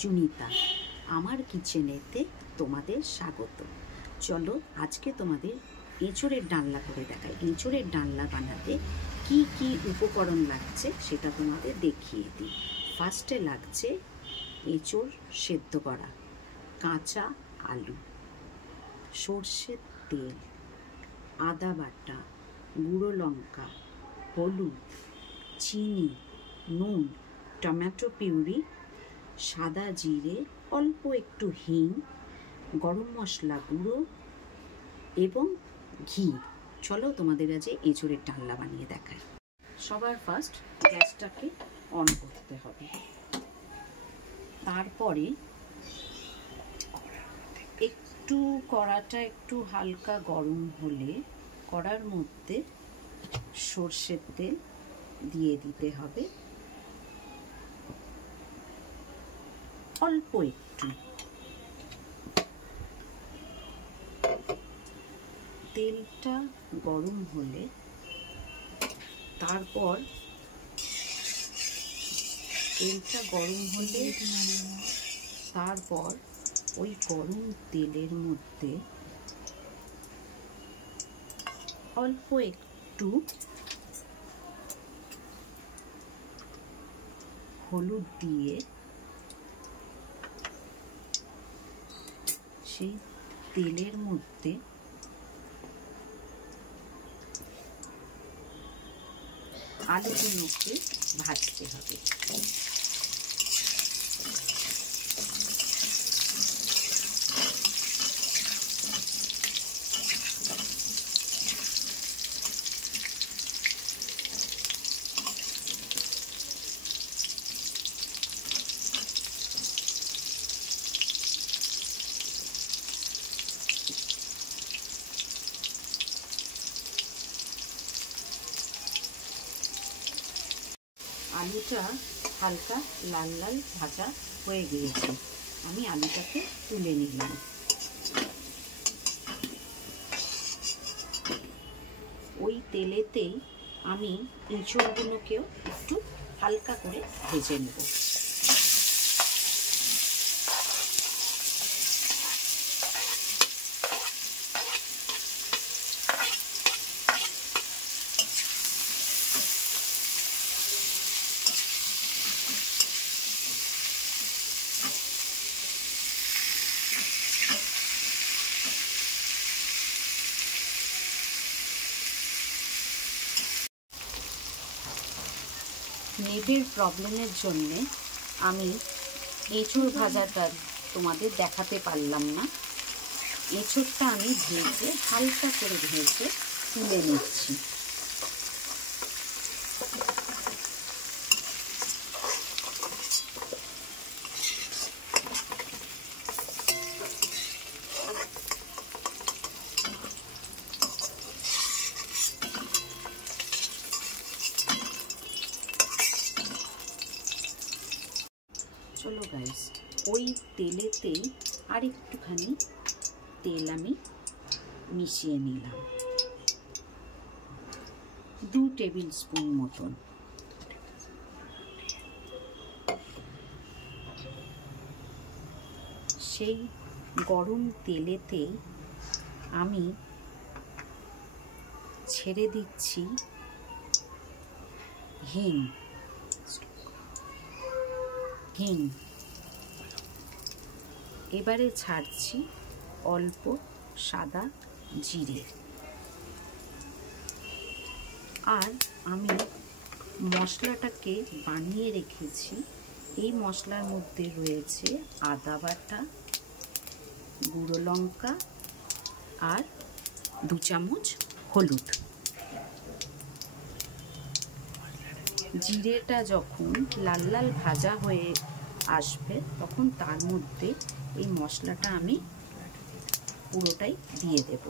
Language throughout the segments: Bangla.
জুনিতা। আমার কিচেনেতে তোমাদের স্বাগত। চলো আজকে তোমাদের এঁচোড়ের ডালনা করে দেখাই। এঁচোড়ের ডালনা বানাতে কি কি উপকরণ লাগছে সেটা তোমাদের দেখিয়ে দিই। ফার্স্টে লাগছে এঁচোড় সেদ্ধ করা, কাঁচা আলু, সর্ষের তেল, আদা বাটা, গুঁড়ো লঙ্কা, হলুদ, চিনি, নুন, টমেটো পিউরি, সাদা জিরে, অল্প একটু হিং, গরম মশলা গুঁড়ো এবং ঘি। চলো তোমাদের আজ এঁচোড়ের ডালনা বানিয়ে দেখায়। সবার ফার্স্ট গ্যাসটাকে অন করতে হবে। তারপরে একটু কড়াটা একটু হালকা গরম হলে কড়ার মধ্যে সর্ষের তেল দিয়ে দিতে হবে, অল্প একটু। তেলটা গরম হলে তারপর ওই গরম তেলের মধ্যে অল্প একটু হলুদ দিয়ে সেই তেলের মধ্যে আলুগুলোকে ভাজতে হবে। আলুটা হালকা লাল লাল ভাজা হয়ে গিয়েছে, আমি আলুটাকে তুলে নিলাম। ওই তেলেতেই আমি এঁচোড়গুলোকেও একটু হালকা করে ভেজে নেব। নেটের প্রবলেমের জন্যে আমি এঁচোড় ভাজাটা তোমাদের দেখাতে পারলাম না। এঁচোড়টা আমি ভেজে হালকা করে ভেজে তুলে নিচ্ছি। চলো গাইস, ওই তেলেতেই আর একটুখানি তেল আমি মিশিয়ে নিলাম, 2 টেবিল স্পুন মতন। সেই গরম তেলেতেই আমি ছেড়ে দিচ্ছি হিং। এবারে ছাড়ছি অল্প সাদা জিরে। আর আমি মশলাটাকে বানিয়ে রেখেছি। এই মশলার মধ্যে রয়েছে আদা বাটা, গুঁড়ো লঙ্কা আর 2 চামচ হলুদ। জিরেটা যখন লাল লাল ভাজা হয়ে আসবে তখন তার মধ্যে এই মশলাটা আমি পুরোটাই দিয়ে দেব।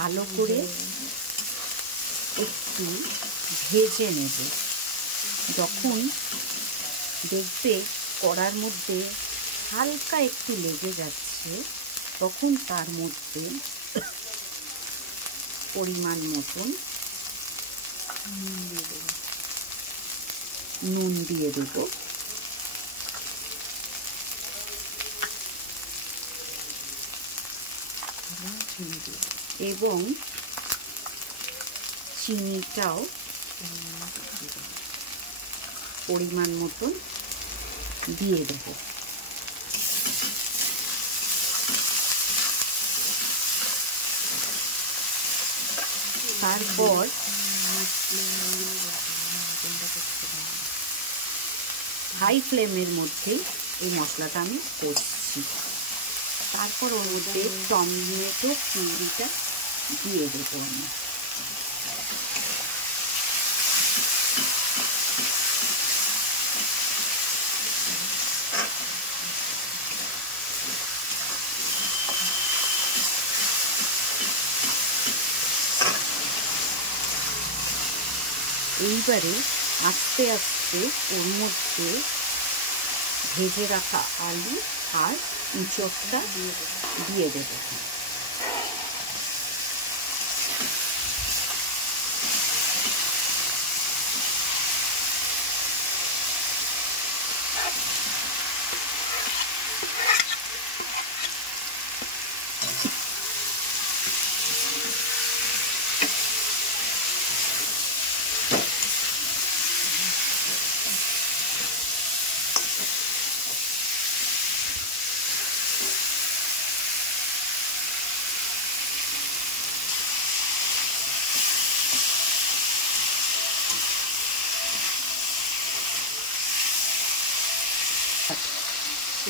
ভালো করে একটু ভেজে নেব। যখন দেখবে কড়ার মধ্যে হালকা একটু লেগে যাচ্ছে, তখন তার মধ্যে পরিমাণ মতন নুন দিয়ে দেব। এবং চিনিটাও পরিমাণ মতন দিয়ে দেব। তারপর হাই ফ্লেমের মধ্যে এই মশলাটা আমি করছি। তারপর ওর মধ্যে টমেটো পিউরিটা দিয়ে দেবো আমি। এইবারে আস্তে আস্তে ওর মধ্যে ভেজে রাখা আলু আর ইঁচড়টা দিয়ে দেবো।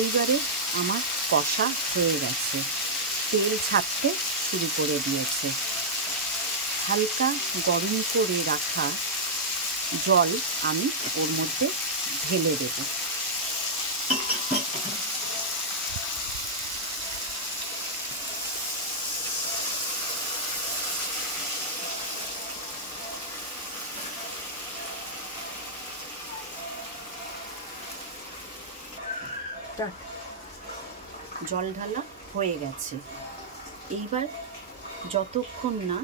এইবারে আমার কষা হয়ে গেছে, তেল ছাড়তে শুরু করে দিয়েছে। হালকা গরম করে রাখা জল আমি ওর মধ্যে ঢেলে দেব। জল ঢালা হয়ে গেছে। এইবার যতক্ষণ না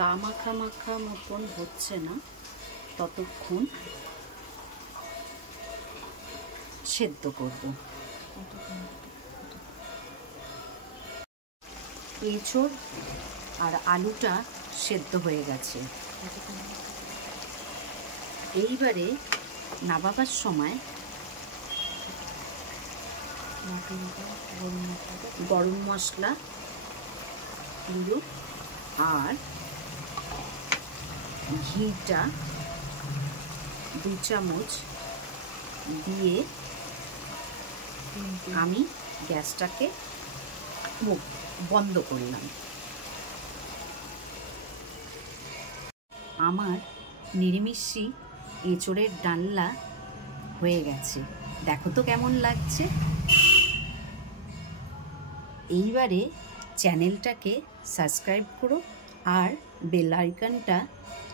গা মাখা মাখা মতন হচ্ছে না, ততক্ষণ সেদ্ধ করব। এঁচোড় আর আলুটা সেদ্ধ হয়ে গেছে। এইবারে নামাবার সময় গরম মশলা গুঁড়ো আর ঘিটা 2 চামচ দিয়ে আমি গ্যাসটাকে বন্ধ করলাম। আমার নিরামিষি এঁচোড়ের ডালনা হয়ে গেছে। দেখো তো কেমন লাগছে। এইবারে চ্যানেলটাকে সাবস্ক্রাইব করো আর বেল আইকনটা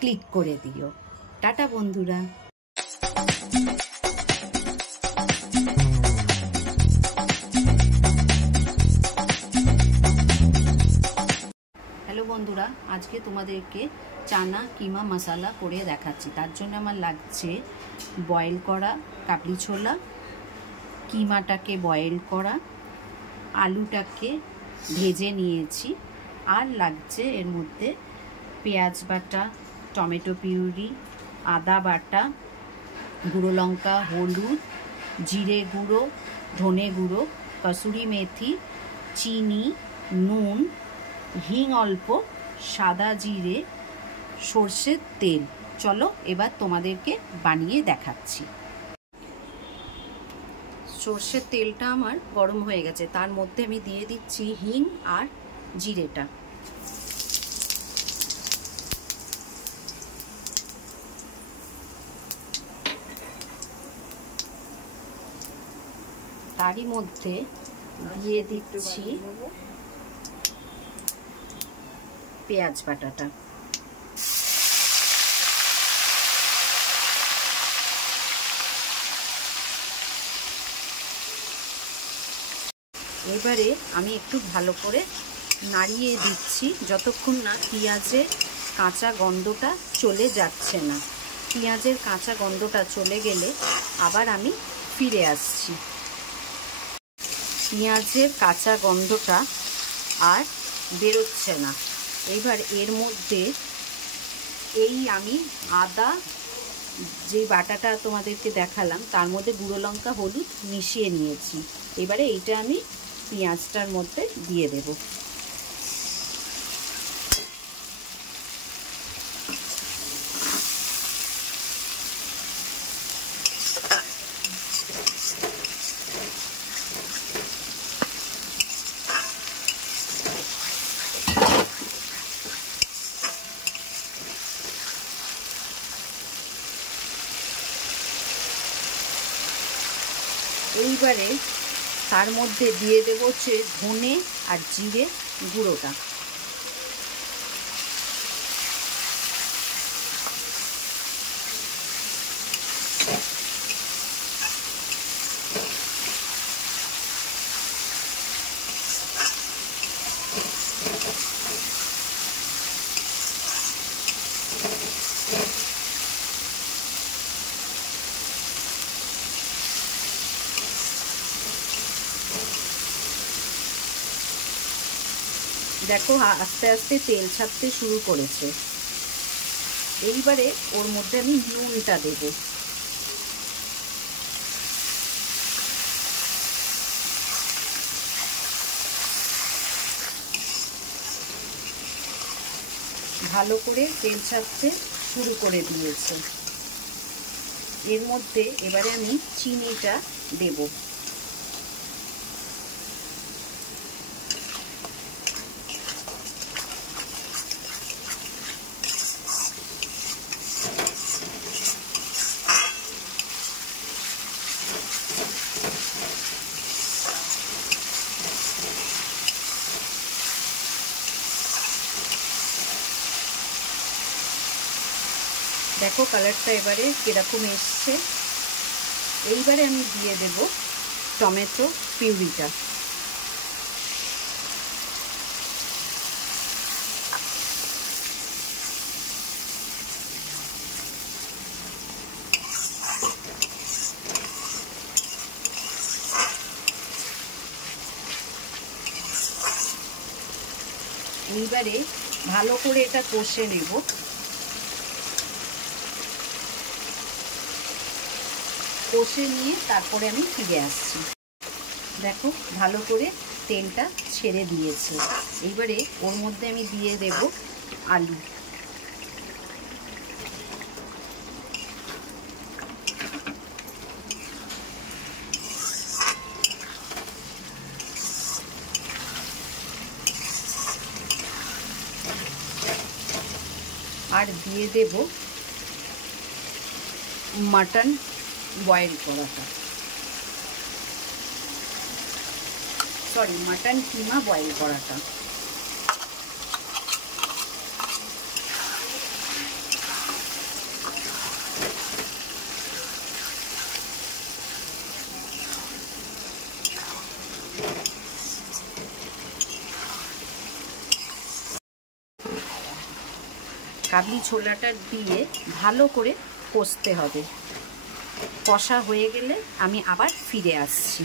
ক্লিক করে দিও। টাটা বন্ধুরা। হ্যালো বন্ধুরা, আজকে তোমাদেরকে চানা কিমা মশলা করে দেখাচ্ছি। তার জন্য আমার লাগছে বয়েল করা কাবলি ছোলা, কিমাটাকে বয়েল করা, আলুটাকে ভেজে নিয়েছি, আর লাগছে এর মধ্যে পেঁয়াজ বাটা, টমেটো পিউরি, আদা বাটা, গুঁড়ো লঙ্কা, হলুদ, জিরে গুঁড়ো, ধনে গুঁড়ো, কসুরি মেথি, চিনি, নুন, হিং অল্প, সাদা জিরে, সর্ষের তেল। চলো এবার তোমাদেরকে বানিয়ে দেখাচ্ছি। সর্ষের তেলটা আমার গরম হয়ে গেছে, তার মধ্যে আমি দিয়ে দিচ্ছি হিং আর জিরেটা। তারই মধ্যে দিয়ে দিচ্ছি পেঁয়াজ বাটাটা। এবারে আমি একটু ভালো করে নাড়িয়ে দিচ্ছি যতক্ষণ না পেঁয়াজের কাঁচা গন্ধটা চলে যাচ্ছে না। পেঁয়াজের কাঁচা গন্ধটা চলে গেলে আবার আমি ফিরে আসছি। পেঁয়াজের কাঁচা গন্ধটা আর বেরোচ্ছে না। এবার এর মধ্যে আমি আদা যে বাটাটা তোমাদেরকে দেখালাম তার মধ্যে গুঁড়ো লঙ্কা হলুদ মিশিয়ে নিয়েছি। এবারে এইটা আমি পেঁয়াজটার মধ্যে দিয়ে দেব। এইবারে তার মধ্যে দিয়ে দেবো হচ্ছে ধনে আর জিরে গুঁড়োটা। দেখো আস্তে আস্তে তেল ছাড়তে শুরু করেছে। এইবারে ওর মধ্যে আমি নুনটা দেব। ভালো করে তেল ছাড়তে শুরু করে দিয়েছে। এর মধ্যে এবারে আমি চিনিটা দেব। দেখো কালারটা এবারে কিরকম এসছে। এইবারে আমি দিয়ে দেব টমেটো পিউরিটা। এইবারে ভালো করে এটা কষে নেব। কষে নিয়ে তারপরে আমি ফিরে আসছি। দেখো ভালো করে তেলটা ছেড়ে দিয়েছে। এইবারে ওর মধ্যে আমি দিয়ে দেব আলু। আর দিয়ে দেব মাটন বয়েল করাটা, সরি মাটন কিমা বয়েল করাটা। কাবলি ছোলাটা দিয়ে ভালো করে কষতে হবে। কষা হয়ে গেলে আমি আবার ফিরে আসছি।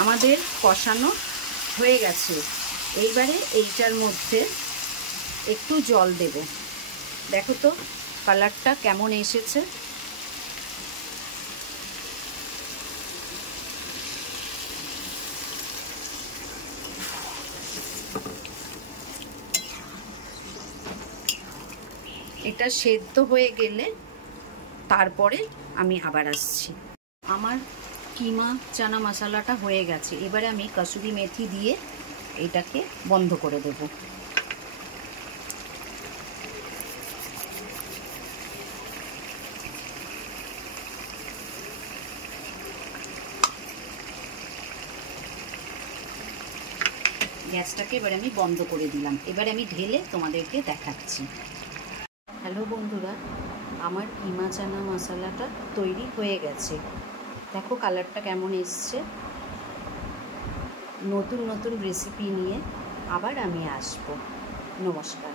আমাদের কষানো হয়ে গেছে। এইবারে এইটার মধ্যে একটু জল দেব। দেখো তো কালারটা কেমন এসেছে। এটা সেদ্ধ হয়ে গেলে তারপরে আমি আবার আসছি। আমার কিমা চানা মশলাটা হয়ে গেছে। এবারে আমি কসুরি মেথি দিয়ে এটাকে বন্ধ করে দেব। গ্যাসটাকে এবার আমি বন্ধ করে দিলাম। এবার আমি ঢেলে তোমাদেরকে দেখাচ্ছি। হ্যালো বন্ধুরা, আমার কিমা চানা মশলাটা তৈরি হয়ে গেছে। দেখো কালারটা কেমন এসছে। নতুন নতুন রেসিপি নিয়ে আবার আমি আসবো। নমস্কার।